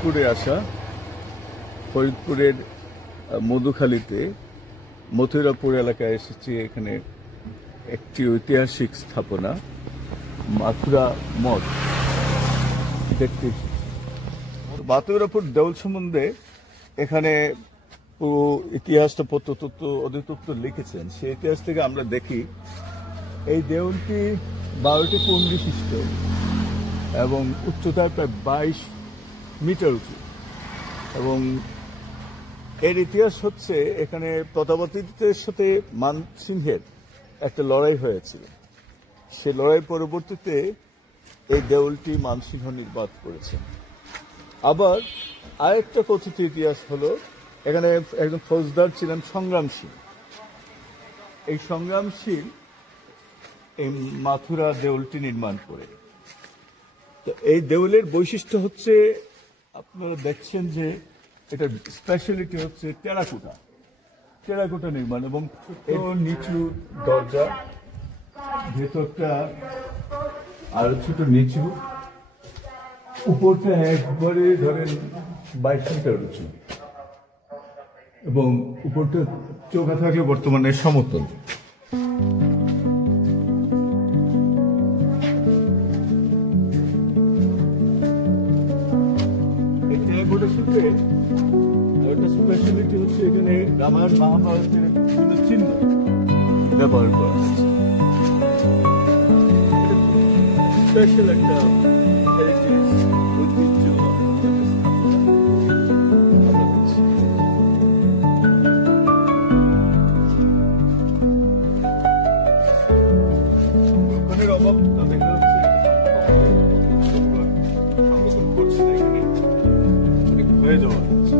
ফরিদপুরে আসা। ফরিদপুরের মধুখালীতে মথুরাপুর এলাকায় এসেছি। এখানে একটি ঐতিহাসিক স্থাপনা মাথুরা মঠ দেখতে এসেছি। মাথুরাপুর দেউল সম্বন্ধে এখানে পুরো ইতিহাসটা প্রত্নতত্ত্ব অধিতত্ত্ব লিখেছেন। সেই ইতিহাস থেকে আমরা দেখি এই দেউলটি 12টি কোণ বিশিষ্ট এবং উচ্চতায় প্রায় 22 মিটার উঁচু। এবং এর ইতিহাস হচ্ছে এখানে প্রতাপাদিত্যের সাথে মানসিংহের একটা লড়াই হয়েছিল। সে লড়াই পরবর্তীতে এই দেউলটি মানসিংহ নির্মাণ করেছেন। আবার আরেকটা কথিত ইতিহাস হলো এখানে একজন ফৌজদার ছিলেন সংগ্রামশীল। এই সংগ্রামশীল এই মাথুরা দেউলটি নির্মাণ করে। তো এই দেউলের বৈশিষ্ট্য হচ্ছে আপনারা দেখছেন যে এটার স্পেশালিটি হচ্ছে টেরাকোটা নির্মাণ এবং নিচু দরজা, ভেতরটা আরো ছোট নিচু, উপরটা একবারে ধরেন 22 মিটার উঁচু এবং উপরটা চৌকা থাকলে বর্তমানে সমতল। একটা স্পেশালিটি হচ্ছে এখানে রামায়ণ মহাভারতের বিভিন্ন চিহ্ন ব্যবহার করা হয়েছে। স্পেশাল একটা হেরিটেজ ঐতিহ্য সংরক্ষণের অভাব দেখা যাচ্ছে। সংরক্ষণ করছে না, এখানে হয়ে যাওয়া হচ্ছে।